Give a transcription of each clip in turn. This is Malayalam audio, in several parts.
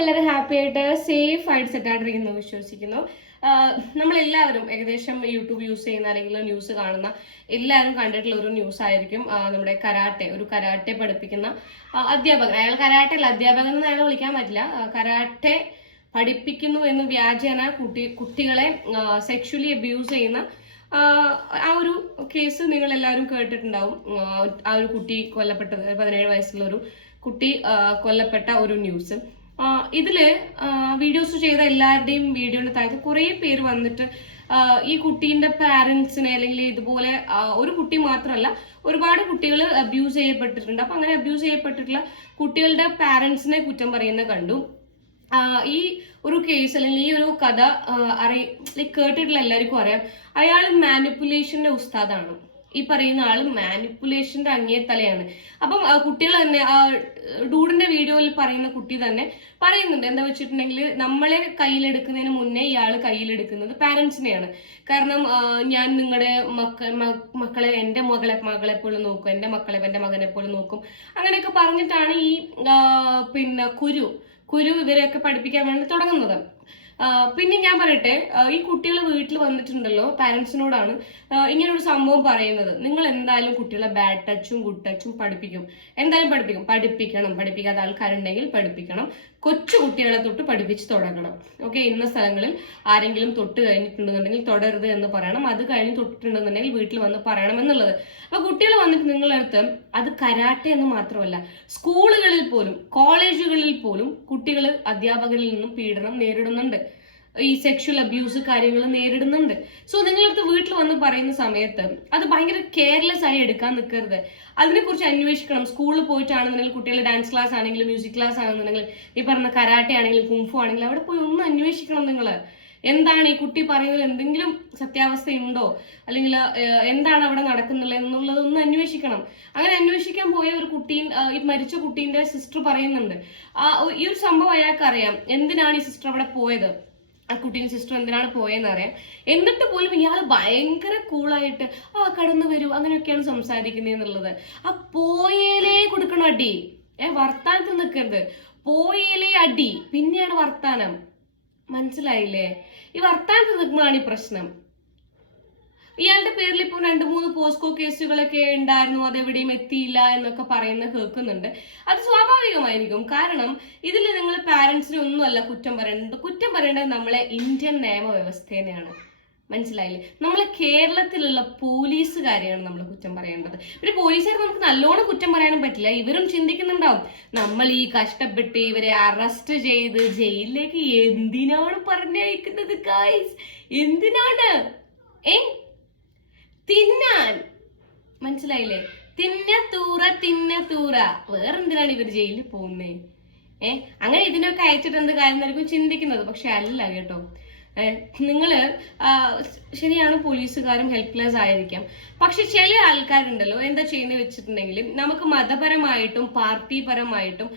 എല്ലാവരും ഹാപ്പി ആയിട്ട് സേഫ് ആയിട്ട് സെറ്റ് ആയിട്ടിരിക്കുന്നു വിശ്വസിക്കുന്നു. നമ്മളെല്ലാവരും ഏകദേശം യൂട്യൂബ് യൂസ് ചെയ്യുന്ന അല്ലെങ്കിൽ ന്യൂസ് കാണുന്ന എല്ലാവരും കണ്ടിട്ടുള്ള ഒരു ന്യൂസ് ആയിരിക്കും നമ്മുടെ കരാട്ടെ ഒരു കരാട്ടെ പഠിപ്പിക്കുന്ന അധ്യാപകൻ. അയാൾ കരാട്ടെ അല്ല അധ്യാപകൻ എന്ന് അയാൾ വിളിക്കാൻ പറ്റില്ല. കരാട്ടെ പഠിപ്പിക്കുന്നു എന്ന് വ്യാജേന കുട്ടി കുട്ടികളെ സെക്ഷലി അബ്യൂസ് ചെയ്യുന്ന ആ, ഒരു കേസ് നിങ്ങൾ എല്ലാവരും കേട്ടിട്ടുണ്ടാവും. ആ ഒരു കുട്ടി കൊല്ലപ്പെട്ടത് പതിനേഴ് വയസ്സുള്ള ഒരു കുട്ടി കൊല്ലപ്പെട്ട ഒരു ന്യൂസ് ഇതിൽ വീഡിയോസ് ചെയ്ത എല്ലാവരുടെയും വീഡിയോയുടെ താഴത്ത് കുറേ പേര് വന്നിട്ട് ഈ കുട്ടീന്റെ പാരൻസിനെ അല്ലെങ്കിൽ ഇതുപോലെ ഒരു കുട്ടി മാത്രമല്ല ഒരുപാട് കുട്ടികൾ അബ്യൂസ് ചെയ്യപ്പെട്ടിട്ടുണ്ട്. അപ്പൊ അങ്ങനെ അബ്യൂസ് ചെയ്യപ്പെട്ടിട്ടുള്ള കുട്ടികളുടെ പാരൻസിനെ കുറ്റം പറയുന്ന കണ്ടു. ഈ ഒരു കേസ് അല്ലെങ്കിൽ ഈ ഒരു കഥ അറി ലൈക്ക് കേട്ടിട്ടുള്ള എല്ലാവർക്കും അറിയാം. അയാൾ മാനിപ്പുലേഷന്റെ ഉസ്താദാണ്. ഈ പറയുന്ന ആൾ മാനിപ്പുലേഷന്റെ അങ്ങേത്തലയാണ്. അപ്പം കുട്ടികൾ തന്നെ ആ ഡൂഡിന്റെ വീഡിയോയിൽ പറയുന്ന കുട്ടി തന്നെ പറയുന്നുണ്ട്. എന്താ വെച്ചിട്ടുണ്ടെങ്കിൽ നമ്മളെ കയ്യിലെടുക്കുന്നതിന് മുന്നേ ഇയാൾ കയ്യിലെടുക്കുന്നത് പാരന്റ്സിനെയാണ് കാരണം ഞാൻ നിങ്ങളുടെ മക്ക മക്കളെ എന്റെ മകളെ മകളെ പോലെ നോക്കും. എന്റെ മക്കളെ എന്റെ മകനെ പോലെ നോക്കും. അങ്ങനെയൊക്കെ പറഞ്ഞിട്ടാണ് ഈ പിന്നെ കുരു കുരു ഇവരെയൊക്കെ പഠിപ്പിക്കാൻ വേണ്ടി തുടങ്ങുന്നത്. പിന്നെ ഞാൻ പറയട്ടെ ഈ കുട്ടികൾ വീട്ടിൽ വന്നിട്ടുണ്ടല്ലോ പാരന്റ്സിനോടാണ് ഇങ്ങനൊരു സംഭവം പറയുന്നത്. നിങ്ങൾ എന്തായാലും കുട്ടികളെ ബാഡ് ടച്ചും ഗുഡ് ടച്ചും പഠിപ്പിക്കും. എന്തായാലും പഠിപ്പിക്കും. പഠിപ്പിക്കണം. പഠിപ്പിക്കാത്ത ആൾക്കാരുണ്ടെങ്കിൽ പഠിപ്പിക്കണം. കൊച്ചു കുട്ടികളെ തൊട്ട് പഠിപ്പിച്ച് തുടങ്ങണം. ഓക്കെ ഇന്ന സ്ഥലങ്ങളിൽ ആരെങ്കിലും തൊട്ട് കഴിഞ്ഞിട്ടുണ്ടെന്നുണ്ടെങ്കിൽ തുടരുത് എന്ന് പറയണം. അത് കഴിഞ്ഞ് തൊട്ടിട്ടുണ്ടെന്നുണ്ടെങ്കിൽ വീട്ടിൽ വന്ന് പറയണം എന്നുള്ളത്. അപ്പൊ കുട്ടികൾ വന്നിട്ട് നിങ്ങളടുത്ത് അത് കരാട്ടെ എന്ന് മാത്രമല്ല സ്കൂളുകളിൽ പോലും കോളേജുകളിൽ പോലും കുട്ടികൾ അധ്യാപകരിൽ നിന്നും പീഡനം നേരിടുന്നുണ്ട്. ഈ സെക്ഷൽ അബ്യൂസ് കാര്യങ്ങൾ നേരിടുന്നുണ്ട്. സോ നിങ്ങളടുത്ത് വീട്ടിൽ വന്ന് പറയുന്ന സമയത്ത് അത് ഭയങ്കര കെയർലെസ് ആയി എടുക്കാൻ നിൽക്കരുത് അതിനെക്കുറിച്ച് അന്വേഷിക്കണം. സ്കൂളിൽ പോയിട്ടാണെന്നുണ്ടെങ്കിൽ കുട്ടികളുടെ ഡാൻസ് ക്ലാസ് ആണെങ്കിലും മ്യൂസിക് ക്ലാസ് ആണെന്നുണ്ടെങ്കിൽ ഈ പറഞ്ഞ കരാട്ടെ ആണെങ്കിലും കുംഫു ആണെങ്കിലും അവിടെ പോയി ഒന്ന് അന്വേഷിക്കണം നിങ്ങൾ എന്താണ് ഈ കുട്ടി പറയുന്നത്? എന്തെങ്കിലും സത്യാവസ്ഥയുണ്ടോ? അല്ലെങ്കിൽ എന്താണ് അവിടെ നടക്കുന്നുള്ളത് എന്നുള്ളതൊന്ന് അന്വേഷിക്കണം. അങ്ങനെ അന്വേഷിക്കാൻ പോയ ഒരു കുട്ടീൻ ഈ മരിച്ച കുട്ടീന്റെ സിസ്റ്റർ പറയുന്നുണ്ട്. ആ ഈ ഒരു സംഭവം അയാൾക്ക് അറിയാം എന്തിനാണ് ഈ സിസ്റ്റർ അവിടെ പോയത്? ആ കുട്ടീന്റെ സിസ്റ്റർ എന്തിനാണ് പോയെന്ന് അറിയാം. എന്നിട്ട് പോലും ഇയാൾ ഭയങ്കര കൂളായിട്ട് ആ കടന്നു വരൂ. അങ്ങനെയൊക്കെയാണ് സംസാരിക്കുന്നത് എന്നുള്ളത്. ആ പോയേലേ കൊടുക്കണം അടി. ഏ വർത്താനത്തിൽ നിൽക്കരുത്. പോയേലേ അടി. പിന്നെയാണ് വർത്താനം. മനസ്സിലായില്ലേ? ഈ വർത്താനത്ത് നിൽക്കുമ്പോഴാണ് ഈ പ്രശ്നം. ഇയാളുടെ പേരിൽ ഇപ്പോൾ രണ്ട് മൂന്ന് പോസ്കോ കേസുകളൊക്കെ ഉണ്ടായിരുന്നു അതെവിടെയും എത്തിയില്ല എന്നൊക്കെ പറയുന്ന കേൾക്കുന്നുണ്ട്. അത് സ്വാഭാവികമായിരിക്കും. കാരണം ഇതിൽ നിങ്ങൾ പാരന്റ്സിനെ ഒന്നുമല്ല കുറ്റം പറയേണ്ടത്. കുറ്റം പറയേണ്ടത് നമ്മളെ ഇന്ത്യൻ നിയമവ്യവസ്ഥേനെയാണ്. മനസ്സിലായില്ലേ? നമ്മൾ കേരളത്തിലുള്ള പോലീസുകാരെയാണ് നമ്മൾ കുറ്റം പറയേണ്ടത്. ഒരു പോലീസുകാർ നമുക്ക് നല്ലോണം കുറ്റം പറയാനും പറ്റില്ല. ഇവരും ചിന്തിക്കുന്നുണ്ടാവും നമ്മൾ ഈ കഷ്ടപ്പെട്ട് ഇവരെ അറസ്റ്റ് ചെയ്ത് ജയിലിലേക്ക് എന്തിനാണ് പറഞ്ഞയക്കുന്നത് ഗായ്സ് എന്തിനാണ്? ഏ? തിന്നാൻ. മനസ്സിലായില്ലേ? തിന്ന തൂറ തിന്ന തൂറ. വേറെന്തിനാണ് ഇവർ ജയിലിൽ പോകുന്നത് ഏ? അങ്ങനെ ഇതിനൊക്കെ അയച്ചിട്ട് എന്ത് കാര്യം ചിന്തിക്കുന്നത്. പക്ഷെ അല്ല കേട്ടോ. ഏ, നിങ്ങൾ ശരിയാണ് പോലീസുകാരും ഹെൽപ്ലെസ് ആയിരിക്കാം. പക്ഷെ ചില ആൾക്കാരുണ്ടല്ലോ എന്താ ചെയ്യുന്നത് വെച്ചിട്ടുണ്ടെങ്കിൽ നമുക്ക് മതപരമായിട്ടും പാർട്ടിപരമായിട്ടും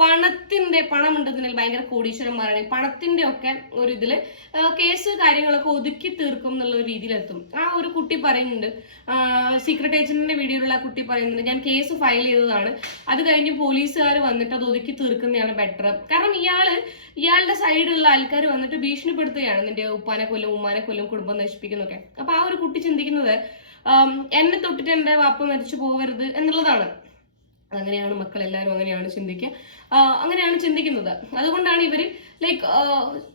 പണത്തിന്റെ പണം ഉണ്ടെന്നുണ്ടെങ്കിൽ ഭയങ്കര കോടീശ്വരന്മാരാണ് പണത്തിന്റെ ഒക്കെ ഒരു ഇതിൽ കേസ് കാര്യങ്ങളൊക്കെ ഒതുക്കി തീർക്കും എന്നുള്ള ഒരു രീതിയിലെത്തും. ആ ഒരു കുട്ടി പറയുന്നുണ്ട് സീക്രട്ട് ഏജന്റിന്റെ വീഡിയോയിലുള്ള ആ കുട്ടി പറയുന്നുണ്ട് ഞാൻ കേസ് ഫയൽ ചെയ്തതാണ്. അത് കഴിഞ്ഞ് പോലീസുകാർ വന്നിട്ട് അത് ഒതുക്കി തീർക്കുന്നതാണ് ബെറ്റർ കാരണം ഇയാൾ ഇയാളുടെ സൈഡിലുള്ള ആൾക്കാർ വന്നിട്ട് ഭീഷണിപ്പെടുത്തുകയാണ് നിന്റെ ഉപ്പാനെ കൊല്ലും ഉമ്മാനെ കൊല്ലും കുടുംബം നശിപ്പിക്കുന്നൊക്കെ അപ്പൊ ആ ഒരു കുട്ടി ചിന്തിക്കുന്നത് എന്നെ തൊട്ടിട്ട് എന്റെ വാപ്പ മരിച്ചു പോകരുത് എന്നുള്ളതാണ്. അങ്ങനെയാണ് മക്കൾ എല്ലാവരും അങ്ങനെയാണ് ചിന്തിക്കുക അങ്ങനെയാണ് ചിന്തിക്കുന്നത്. അതുകൊണ്ടാണ് ഇവർ ലൈക്ക്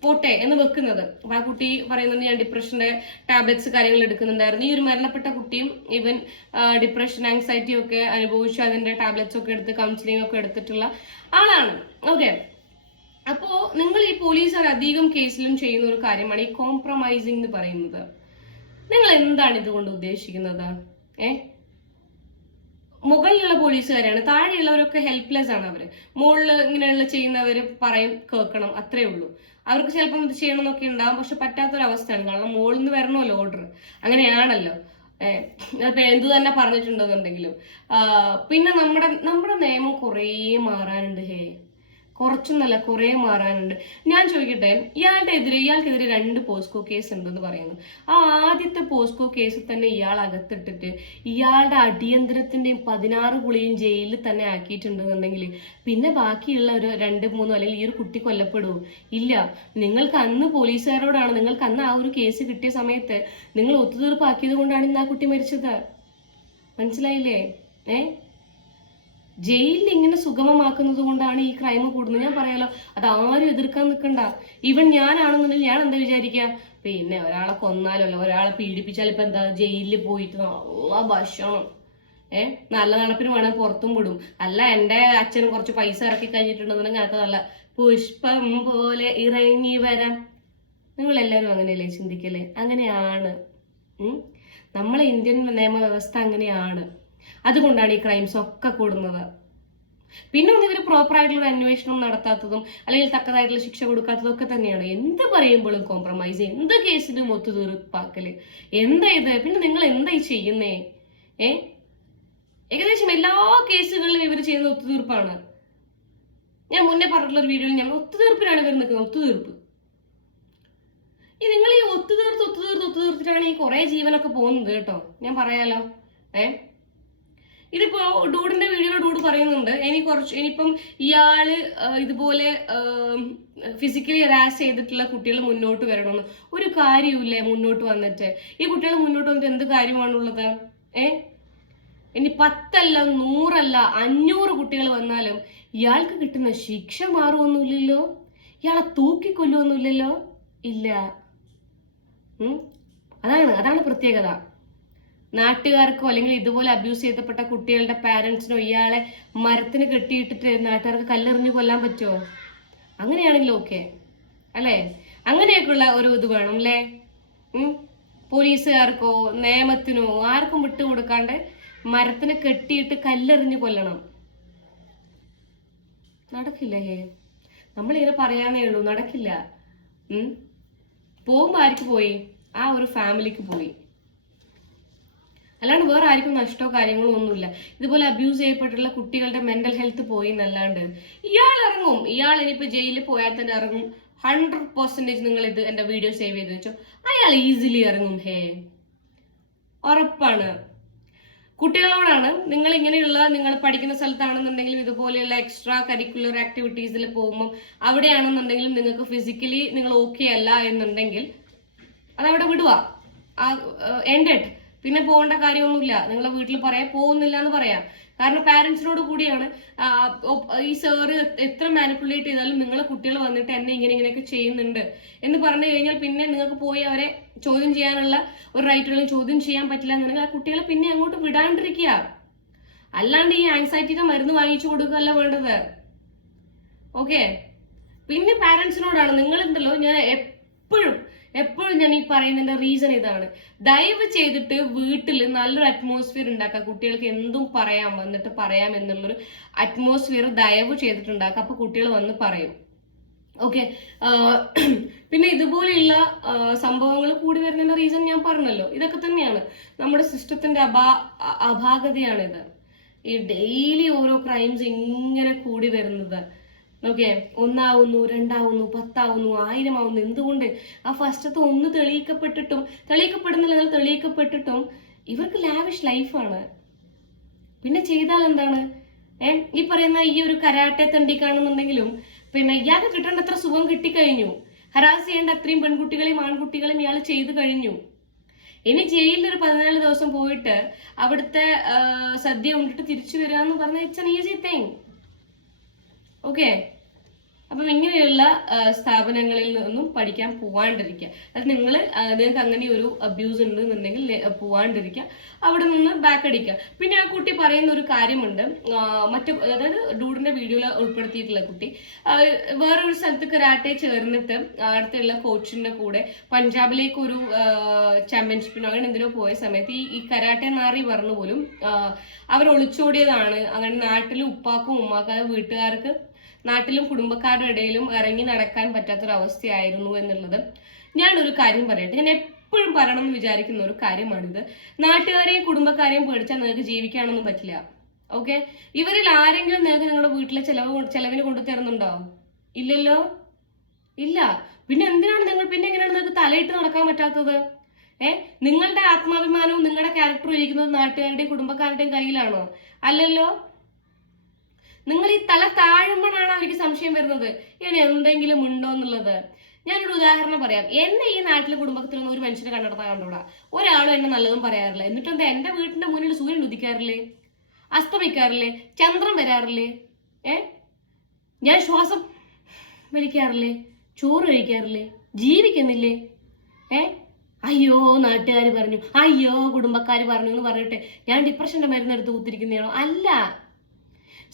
പോട്ടെ എന്ന് വെക്കുന്നത്. ആ കുട്ടി പറയുന്നത് ഞാൻ ഡിപ്രഷന്റെ ടാബ്ലറ്റ്സ് കാര്യങ്ങൾ എടുക്കുന്നുണ്ടായിരുന്നു. ഈ ഒരു മരണപ്പെട്ട കുട്ടിയും ഇവൻ ഡിപ്രഷൻ ആങ്സൈറ്റി ഒക്കെ അനുഭവിച്ചു അതിന്റെ ടാബ്ലറ്റ്സ് ഒക്കെ എടുത്ത് കൗൺസിലിംഗ് ഒക്കെ എടുത്തിട്ടുള്ള ആളാണ്. ഓക്കെ അപ്പോ നിങ്ങൾ ഈ പോലീസുകാർ അധികം കേസിലും ചെയ്യുന്ന ഒരു കാര്യമാണ് ഈ കോംപ്രമൈസിംഗ് എന്ന് പറയുന്നത്. നിങ്ങൾ എന്താണ് ഇതുകൊണ്ട് ഉദ്ദേശിക്കുന്നത്? ഏ? മുകളിലുള്ള പോലീസുകാരാണ്. താഴെയുള്ളവരൊക്കെ ഹെൽപ്ലെസ് ആണ് അവർ. മുകളിൽ ഇങ്ങനെയുള്ള ചെയ്യുന്നവർ പറയും കേൾക്കണം അത്രേ ഉള്ളൂ. അവർക്ക് ചിലപ്പം ഇത് ചെയ്യണം എന്നൊക്കെ ഉണ്ടാവും പക്ഷെ പറ്റാത്തൊരവസ്ഥയാണ്. കാരണം മുകളിൽ നിന്ന് വരണമല്ലോ ഓർഡർ അങ്ങനെയാണല്ലോ. ഏഹ് എന്ത് തന്നെ പറഞ്ഞിട്ടുണ്ടെന്നുണ്ടെങ്കിലും. പിന്നെ നമ്മുടെ നമ്മുടെ നിയമം കുറേ മാറാനുണ്ട് ഹേ. കുറച്ചൊന്നല്ല കുറേ മാറാനുണ്ട്. ഞാൻ ചോദിക്കട്ടെ ഇയാളുടെ എതിരെ ഇയാൾക്കെതിരെ രണ്ട് പോസ്കോ കേസ് ഉണ്ടെന്ന് പറയുന്നു. ആ ആദ്യത്തെ പോസ്കോ കേസിൽ തന്നെ ഇയാൾ അകത്തിട്ടിട്ട് ഇയാളുടെ അടിയന്തരത്തിന്റെയും പതിനാറ് പുളിയും ജയിലിൽ തന്നെ ആക്കിയിട്ടുണ്ടെന്നുണ്ടെങ്കിൽ പിന്നെ ബാക്കിയുള്ള ഒരു രണ്ട് മൂന്നോ അല്ലെങ്കിൽ ഈ ഒരു കുട്ടി കൊല്ലപ്പെടുമോ ഇല്ല. നിങ്ങൾക്ക് അന്ന് പോലീസുകാരോടാണ് നിങ്ങൾക്ക് അന്ന് ആ ഒരു കേസ് കിട്ടിയ സമയത്ത് നിങ്ങൾ ഒത്തുതീർപ്പാക്കിയത് കൊണ്ടാണ് ഇന്ന് ആ കുട്ടി മരിച്ചത്. മനസ്സിലായില്ലേ? ഏ? ജയിലിൽ ഇങ്ങനെ സുഗമമാക്കുന്നത് കൊണ്ടാണ് ഈ ക്രൈം കൂടുന്നത്. ഞാൻ പറയാലോ അത് ആരും എതിർക്കാൻ നിൽക്കണ്ട ഈവൻ ഞാനാണെന്നുണ്ടെങ്കിൽ ഞാൻ എന്താ വിചാരിക്കുക പിന്നെ ഒരാളെ കൊന്നാലോ അല്ല ഒരാളെ പീഡിപ്പിച്ചാൽ ഇപ്പൊ എന്താ ജയിലിൽ പോയിട്ട് നല്ല ഭക്ഷണം. ഏ? നല്ല നടപ്പിന് വേണമെങ്കിൽ പുറത്തും വിടും. അല്ല എന്റെ അച്ഛന് കുറച്ച് പൈസ ഇറക്കി കഴിഞ്ഞിട്ടുണ്ടെന്നുണ്ടെങ്കിൽ അതൊക്കെ നല്ല പുഷ്പം പോലെ ഇറങ്ങി വരാം. നിങ്ങൾ എല്ലാവരും അങ്ങനെയല്ലേ ചിന്തിക്കല്ലേ അങ്ങനെയാണ്. നമ്മളെ ഇന്ത്യൻ നിയമവ്യവസ്ഥ അങ്ങനെയാണ്. അതുകൊണ്ടാണ് ഈ ക്രൈംസ് ഒക്കെ കൂടുന്നത്. പിന്നെ ഒന്ന് ഇവർ ഒരു അന്വേഷണം നടത്താത്തതും അല്ലെങ്കിൽ തക്കതായിട്ടുള്ള ശിക്ഷ കൊടുക്കാത്തതും ഒക്കെ തന്നെയാണ്. എന്ത് പറയുമ്പോഴും കോംപ്രമൈസ് എന്ത് കേസിലും ഒത്തുതീർപ്പാക്കൽ? എന്താ ഇത്? പിന്നെ നിങ്ങൾ എന്തായി ചെയ്യുന്നേ? ഏ? ഏകദേശം എല്ലാ കേസുകളിലും ഇവർ ചെയ്യുന്ന ഒത്തുതീർപ്പാണ്. ഞാൻ മുന്നേ പറഞ്ഞിട്ടുള്ള ഒരു വീഡിയോയിൽ ഞാൻ ഒത്തുതീർപ്പിനാണ് ഇവർ നിൽക്കുന്നത്. ഒത്തുതീർപ്പ്. ഈ നിങ്ങൾ ഈ ഒത്തുതീർത്ത് ഒത്തുതീർത്ത് ഒത്തുതീർത്തിട്ടാണ് ഈ കുറെ ജീവനൊക്കെ പോകുന്നത് കേട്ടോ. ഞാൻ പറയാലോ. ഏ? ഇതിപ്പോ ഡൂഡിന്റെ വീഡിയോ ഡൂഡ് പറയുന്നുണ്ട്. ഇനി കുറച്ച് ഇനിയിപ്പം ഇയാൾ ഇതുപോലെ ഫിസിക്കലി ഹരാസ് ചെയ്തിട്ടുള്ള കുട്ടികൾ മുന്നോട്ട് വരണമെന്ന്. ഒരു കാര്യമില്ലേ മുന്നോട്ട് വന്നിട്ട്? ഈ കുട്ടികൾ മുന്നോട്ട് വന്നിട്ട് എന്ത് കാര്യമാണുള്ളത്? ഏ? ഇനി പത്തല്ല നൂറല്ല അഞ്ഞൂറ് കുട്ടികൾ വന്നാലും ഇയാൾക്ക് കിട്ടുന്ന ശിക്ഷ മാറുമൊന്നുമില്ലല്ലോ ഇയാളെ തൂക്കിക്കൊല്ലുമൊന്നുമില്ലല്ലോ ഇല്ല. അതാണ് അതാണ് പ്രത്യേകത. നാട്ടുകാർക്കോ അല്ലെങ്കിൽ ഇതുപോലെ അബ്യൂസ് ചെയ്തപ്പെട്ട കുട്ടികളുടെ പാരന്റ്സിനോ ഇയാളെ മരത്തിന് കെട്ടിയിട്ടിട്ട് നാട്ടുകാർക്ക് കല്ലെറിഞ്ഞ് കൊല്ലാൻ പറ്റുമോ അങ്ങനെയാണെങ്കിൽ ഓക്കെ അല്ലേ? അങ്ങനെയൊക്കെയുള്ള ഒരു ഇത് വേണം അല്ലേ. പോലീസുകാർക്കോ നിയമത്തിനോ ആർക്കും വിട്ടുകൊടുക്കാണ്ട് മരത്തിന് കെട്ടിയിട്ട് കല്ലെറിഞ്ഞ് കൊല്ലണം. നടക്കില്ല? ഹേ നമ്മളിങ്ങനെ പറയാനേ ഉള്ളൂ നടക്കില്ല. ഉം? പോകുമ്പോ ആർക്ക് പോയി? ആ ഒരു ഫാമിലിക്ക് പോയി. അല്ലാണ്ട് വേറെ ആർക്കും നഷ്ടമോ കാര്യങ്ങളോ ഒന്നുമില്ല. ഇതുപോലെ അബ്യൂസ് ചെയ്യപ്പെട്ടുള്ള കുട്ടികളുടെ മെന്റൽ ഹെൽത്ത് പോയി എന്നല്ലാണ്ട്. ഇയാൾ ഇറങ്ങും. ഇയാൾ ഇനിയിപ്പോ ജയിലിൽ പോയാൽ തന്നെ ഇറങ്ങും. ഹൺഡ്രഡ് പെർസെന്റേജ് നിങ്ങൾ ഇത് എന്റെ വീഡിയോ സേവ് ചെയ്ത് വെച്ചോ. അയാൾ ഈസിലി ഇറങ്ങും. ഹേ. ഉറപ്പാണ്. കുട്ടികളോടാണ്. നിങ്ങൾ ഇങ്ങനെയുള്ള നിങ്ങൾ പഠിക്കുന്ന സ്ഥലത്താണെന്നുണ്ടെങ്കിലും ഇതുപോലെയുള്ള എക്സ്ട്രാ കരിക്കുലർ ആക്ടിവിറ്റീസിൽ പോകുമ്പോൾ അവിടെയാണെന്നുണ്ടെങ്കിലും നിങ്ങൾക്ക് ഫിസിക്കലി നിങ്ങൾ ഓക്കെ അല്ല എന്നുണ്ടെങ്കിൽ അതവിടെ വിടുക എൻഡഡ് പിന്നെ പോകേണ്ട കാര്യമൊന്നുമില്ല. നിങ്ങളെ വീട്ടിൽ പറയാം പോകുന്നില്ല എന്ന് പറയാം. കാരണം പാരന്റ്സിനോട് കൂടിയാണ്. ഈ സാറ് എത്ര മാനിപ്പുലേറ്റ് ചെയ്താലും നിങ്ങളെ കുട്ടികൾ വന്നിട്ട് എന്നെ ഇങ്ങനെ ഇങ്ങനെയൊക്കെ ചെയ്യുന്നുണ്ട്. എന്ന് പറഞ്ഞു കഴിഞ്ഞാൽ പിന്നെ നിങ്ങൾക്ക് പോയി അവരെ ചോദ്യം ചെയ്യാനുള്ള ഒരു റൈറ്റുകളും ചോദ്യം ചെയ്യാൻ പറ്റില്ല എന്നുണ്ടെങ്കിൽ ആ കുട്ടികളെ പിന്നെ അങ്ങോട്ട് വിടാണ്ടിരിക്കുക. അല്ലാണ്ട് ഈ ആങ്സൈറ്റിയുടെ മരുന്ന് വാങ്ങിച്ചു കൊടുക്കുകയല്ല വേണ്ടത്. ഓക്കെ പിന്നെ പാരന്റ്സിനോടാണ് നിങ്ങളുണ്ടല്ലോ ഞാൻ എപ്പോഴും എപ്പോഴും ഈ പറയുന്നതിന്റെ റീസൺ ഇതാണ്. ദയവ് ചെയ്തിട്ട് വീട്ടിൽ നല്ലൊരു അറ്റ്മോസ്ഫിയർ ഉണ്ടാക്കുക. കുട്ടികൾക്ക് എന്തും പറയാം വന്നിട്ട് പറയാം എന്നുള്ളൊരു അറ്റ്മോസ്ഫിയർ ദയവ് ചെയ്തിട്ടുണ്ടാക്കുക. അപ്പൊ കുട്ടികൾ വന്ന് പറയും. ഓക്കെ പിന്നെ ഇതുപോലെയുള്ള സംഭവങ്ങൾ കൂടി വരുന്നതിന്റെ റീസൺ ഞാൻ പറഞ്ഞല്ലോ. ഇതൊക്കെ തന്നെയാണ്. നമ്മുടെ സിസ്റ്റത്തിന്റെ അഭാ അപാകതയാണിത് ഈ ഡെയിലി ഓരോ ക്രൈംസ് ഇങ്ങനെ കൂടി വരുന്നത്. ഓക്കെ ഒന്നാവുന്നു രണ്ടാവുന്നു പത്താവുന്നു ആയിരം ആവുന്നു എന്തുകൊണ്ട്? ആ ഫസ്റ്റത്തെ ഒന്ന് തെളിയിക്കപ്പെട്ടിട്ടും തെളിയിക്കപ്പെടുന്നില്ല തെളിയിക്കപ്പെട്ടിട്ടും ഇവർക്ക് ലാവിഷ് ലൈഫാണ് പിന്നെ ചെയ്താൽ എന്താണ്? ഏ? ഈ പറയുന്ന ഈ ഒരു കരാട്ടെ തണ്ടി കാണുന്നുണ്ടെങ്കിലും പിന്നെ ഇയാൾക്ക് കിട്ടേണ്ട അത്ര സുഖം കിട്ടിക്കഴിഞ്ഞു. ഹരാസ് ചെയ്യേണ്ട അത്രയും പെൺകുട്ടികളെയും ആൺകുട്ടികളെയും ഇയാൾ ചെയ്തു കഴിഞ്ഞു. ഇനി ജയിലിൽ ഒരു പതിനാല് ദിവസം പോയിട്ട് അവിടുത്തെ സദ്യ കൊണ്ടിട്ട് തിരിച്ചു വരിക എന്ന് പറഞ്ഞാൽ it's an easy thing okay അപ്പം ഇങ്ങനെയുള്ള സ്ഥാപനങ്ങളിൽ നിന്നും പഠിക്കാൻ പോവാണ്ടിരിക്കുക. അത് നിങ്ങൾ നിങ്ങൾക്ക് അങ്ങനെ ഒരു അബ്യൂസ് ഉണ്ട് എന്നുണ്ടെങ്കിൽ പോവാണ്ടിരിക്കുക. അവിടെ നിന്ന് ബാക്ക് അടിക്കുക. പിന്നെ ആ കുട്ടി പറയുന്ന ഒരു കാര്യമുണ്ട്. മറ്റു അതായത് ഡൂഡിന്റെ വീഡിയോയിൽ ഉൾപ്പെടുത്തിയിട്ടുള്ള കുട്ടി. വേറൊരു സ്ഥലത്ത് കരാട്ടെ ചേർന്നിട്ട് അടുത്തുള്ള കോച്ചിന്റെ കൂടെ പഞ്ചാബിലേക്ക് ഒരു ചാമ്പ്യൻഷിപ്പിനോ അങ്ങനെ എന്തിനോ പോയ സമയത്ത് ഈ ഈ കരാട്ടെ നാറി പറഞ്ഞു പോലും അവർ ഒളിച്ചോടിയതാണ് അങ്ങനെ നാട്ടിൽ ഉപ്പാക്കും ഉമ്മാക്കും അതായത് വീട്ടുകാർക്ക് നാട്ടിലും കുടുംബക്കാരുടെ ഇടയിലും ഇറങ്ങി നടക്കാൻ പറ്റാത്തൊരവസ്ഥയായിരുന്നു എന്നുള്ളത് ഞാനൊരു കാര്യം പറയട്ടെ. ഞാൻ എപ്പോഴും പറയണം എന്ന് വിചാരിക്കുന്ന ഒരു കാര്യമാണിത്. നാട്ടുകാരെയും കുടുംബക്കാരെയും പേടിച്ചാൽ നിങ്ങൾക്ക് ജീവിക്കാനൊന്നും പറ്റില്ല. ഓക്കെ? ഇവരിൽ ആരെങ്കിലും നിങ്ങൾക്ക് നിങ്ങളുടെ വീട്ടിലെ ചെലവ് ചെലവിന് കൊണ്ടു തരുന്നുണ്ടോ? ഇല്ലല്ലോ? ഇല്ല. പിന്നെ എന്തിനാണ് നിങ്ങൾ പിന്നെ എങ്ങനെയാണ് നിങ്ങൾക്ക് തലയിട്ട് നടക്കാൻ പറ്റാത്തത്? ഏ? നിങ്ങളുടെ ആത്മാഭിമാനവും നിങ്ങളുടെ ക്യാരക്ടറും ഇരിക്കുന്നത് നാട്ടുകാരുടെയും കുടുംബക്കാരുടെയും കയ്യിലാണോ? അല്ലല്ലോ? നിങ്ങൾ ഈ തല താഴുമ്പോഴാണ് എനിക്ക് സംശയം വരുന്നത്. ഇനി എന്തെങ്കിലും ഉണ്ടോ എന്നുള്ളത്. ഞാനൊരു ഉദാഹരണം പറയാം. എന്നെ ഈ നാട്ടിലെ കുടുംബത്തിലൊന്നും ഒരു മനുഷ്യനെ കണ്ടെടുത്താൽ കണ്ടോടാ. ഒരാളും എന്നെ നല്ലതും പറയാറില്ല. എന്നിട്ട് എന്താ എന്റെ വീട്ടിന്റെ മുന്നിൽ സൂര്യൻ ഉദിക്കാറില്ലേ? അസ്തമിക്കാറില്ലേ? ചന്ദ്രൻ വരാറില്ലേ? ഏ? ഞാൻ ശ്വാസം വലിക്കാറില്ലേ? ചോറ് കഴിക്കാറില്ലേ? ജീവിക്കുന്നില്ലേ? ഏ? അയ്യോ നാട്ടുകാർ പറഞ്ഞു. അയ്യോ കുടുംബക്കാർ പറഞ്ഞു എന്ന് പറഞ്ഞിട്ട് ഞാൻ ഡിപ്രഷന്റെ മരുന്നെടുത്ത് കൂത്തിരിക്കുന്നതാണോ? അല്ല.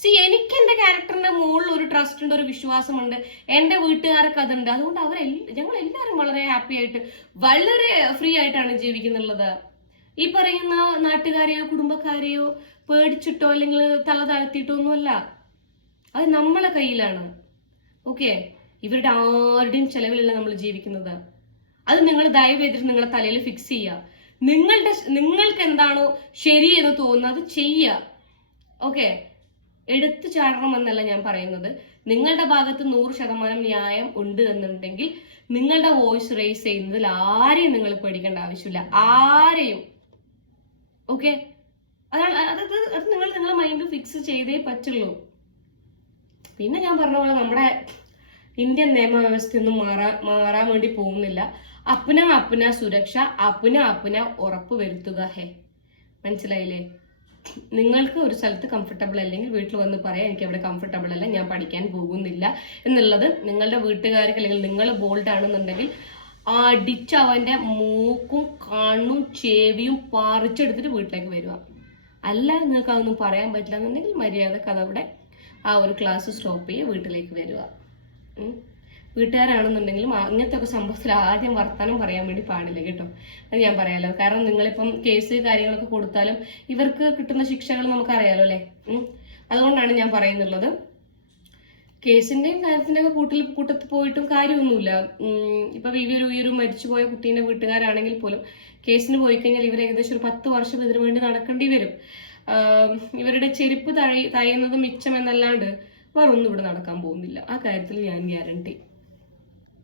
സി എനിക്ക് എന്റെ ക്യാരക്ടറിന്റെ മുകളിൽ ഒരു ട്രസ്റ്റ് ഉണ്ട് ഒരു വിശ്വാസമുണ്ട്. എന്റെ വീട്ടുകാർക്ക് അതുണ്ട്. അതുകൊണ്ട് അവരെ ഞങ്ങൾ എല്ലാവരും വളരെ ഹാപ്പി ആയിട്ട് വളരെ ഫ്രീ ആയിട്ടാണ് ജീവിക്കുന്നുള്ളത്. ഈ പറയുന്ന നാട്ടുകാരെയോ കുടുംബക്കാരെയോ പേടിച്ചിട്ടോ അല്ലെങ്കിൽ തല താഴ്ത്തിയിട്ടോ ഒന്നുമല്ല. അത് നമ്മളെ കയ്യിലാണ്. ഓക്കെ ഇവരുടെ ആരുടെയും ചെലവിലല്ല നമ്മൾ ജീവിക്കുന്നത്. അത് നിങ്ങൾ ദയവ് ചെയ്തിട്ട് തലയിൽ ഫിക്സ് ചെയ്യുക. നിങ്ങളുടെ നിങ്ങൾക്ക് എന്താണോ ശരി എന്ന് തോന്നുന്നത് ചെയ്യുക. ഓക്കെ എടുത്തു ചാടണമെന്നല്ല ഞാൻ പറയുന്നത്. നിങ്ങളുടെ ഭാഗത്ത് നൂറ് ശതമാനം ന്യായം ഉണ്ട് എന്നുണ്ടെങ്കിൽ നിങ്ങളുടെ വോയിസ് റേസ് ചെയ്യുന്നതിൽ ആരെയും നിങ്ങൾ പേടിക്കേണ്ട ആവശ്യമില്ല. ആരെയും. ഓക്കെ അതാണ് അതത് അത് നിങ്ങൾ നിങ്ങളുടെ മൈൻഡ് ഫിക്സ് ചെയ്തേ പറ്റുള്ളൂ. പിന്നെ ഞാൻ പറഞ്ഞ പോലെ നമ്മുടെ ഇന്ത്യൻ നിയമവ്യവസ്ഥയൊന്നും മാറാൻ മാറാൻ വേണ്ടി പോകുന്നില്ല. അപ്പന അപ്പന സുരക്ഷ അപ്പന അപ്പന ഉറപ്പ് വരുത്തുക ഹേ. മനസ്സിലായില്ലേ? നിങ്ങൾക്ക് ഒരു സ്ഥലത്ത് കംഫർട്ടബിൾ അല്ലെങ്കിൽ വീട്ടിൽ വന്ന് പറയാം എനിക്ക് അവിടെ കംഫർട്ടബിൾ അല്ല ഞാൻ പഠിക്കാൻ പോകുന്നില്ല എന്നുള്ളത് നിങ്ങളുടെ വീട്ടുകാർക്ക് അല്ലെങ്കിൽ നിങ്ങൾ ബോൾഡ് ആണെന്നുണ്ടെങ്കിൽ അടിച്ച് അവന്റെ മൂക്കും കണ്ണും ചെവിയും പറിച്ചെടുത്തിട്ട് വീട്ടിലേക്ക് വരിക അല്ല നിങ്ങൾക്ക് അതൊന്നും പറയാൻ പറ്റില്ല എന്നുണ്ടെങ്കിൽ മര്യാദയ്ക്ക് അതവിടെ ആ ഒരു ക്ലാസ് സ്റ്റോപ്പ് ചെയ്യുക വീട്ടിലേക്ക് വരിക. വീട്ടുകാരാണെന്നുണ്ടെങ്കിലും അങ്ങനത്തെ ഒക്കെ സംഭവത്തിൽ ആദ്യം വർത്തമാനം പറയാൻ വേണ്ടി പാടില്ല കേട്ടോ. അത് ഞാൻ പറയാലോ. കാരണം നിങ്ങളിപ്പം കേസ് കാര്യങ്ങളൊക്കെ കൊടുത്താലും ഇവർക്ക് കിട്ടുന്ന ശിക്ഷകൾ നമുക്കറിയാലോ അല്ലേ? അതുകൊണ്ടാണ് ഞാൻ പറയുന്നുള്ളത്. കേസിന്റെയും കാര്യത്തിന്റെയും ഒക്കെ കൂട്ടിൽ കൂട്ടത്തിൽ പോയിട്ടും കാര്യമൊന്നുമില്ല. ഇപ്പൊ ഒരു ഈ ഒരു മരിച്ചുപോയ കുട്ടീന്റെ വീട്ടുകാരാണെങ്കിൽ പോലും കേസിന് പോയി കഴിഞ്ഞാൽ ഇവർ ഏകദേശം ഒരു പത്ത് വർഷം ഇതിനു വേണ്ടി നടക്കേണ്ടി വരും. ഇവരുടെ ചെരുപ്പ് തഴ തയ്യുന്നത് മിച്ചം എന്നല്ലാണ്ട് വേറെ ഒന്നും ഇവിടെ നടക്കാൻ പോകുന്നില്ല. ആ കാര്യത്തിൽ ഞാൻ ഗ്യാരണ്ടി.